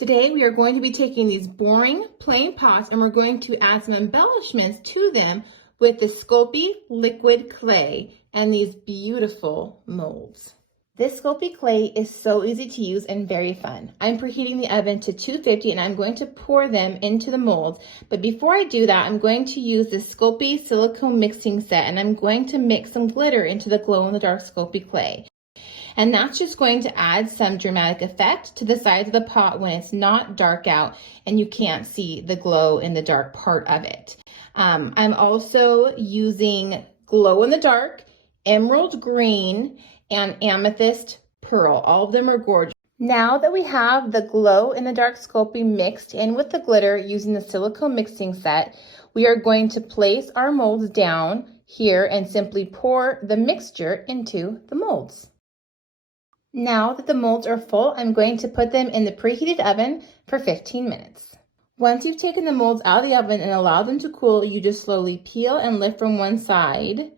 Today we are going to be taking these boring plain pots and we're going to add some embellishments to them with the Sculpey liquid clay and these beautiful molds. This Sculpey clay is so easy to use and very fun. I'm preheating the oven to 250 and I'm going to pour them into the molds. But before I do that, I'm going to use the Sculpey silicone mixing set and I'm going to mix some glitter into the glow-in-the-dark Sculpey clay. And that's just going to add some dramatic effect to the sides of the pot when it's not dark out and you can't see the glow in the dark part of it. I'm also using glow in the dark, emerald green, and amethyst pearl. All of them are gorgeous. Now that we have the glow in the dark Sculpey mixed in with the glitter using the silicone mixing set, we are going to place our molds down here and simply pour the mixture into the molds. Now that the molds are full, I'm going to put them in the preheated oven for 15 minutes. Once you've taken the molds out of the oven and allowed them to cool, you just slowly peel and lift from one side.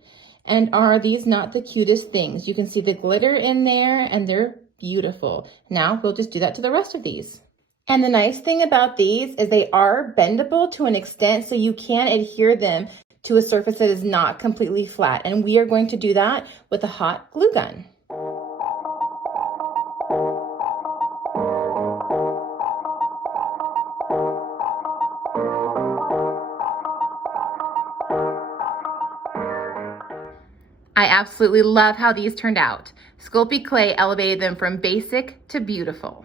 And are these not the cutest things? You can see the glitter in there and they're beautiful. Now we'll just do that to the rest of these. And the nice thing about these is they are bendable to an extent so you can adhere them to a surface that is not completely flat. And we are going to do that with a hot glue gun. I absolutely love how these turned out. Sculpey clay elevated them from basic to beautiful.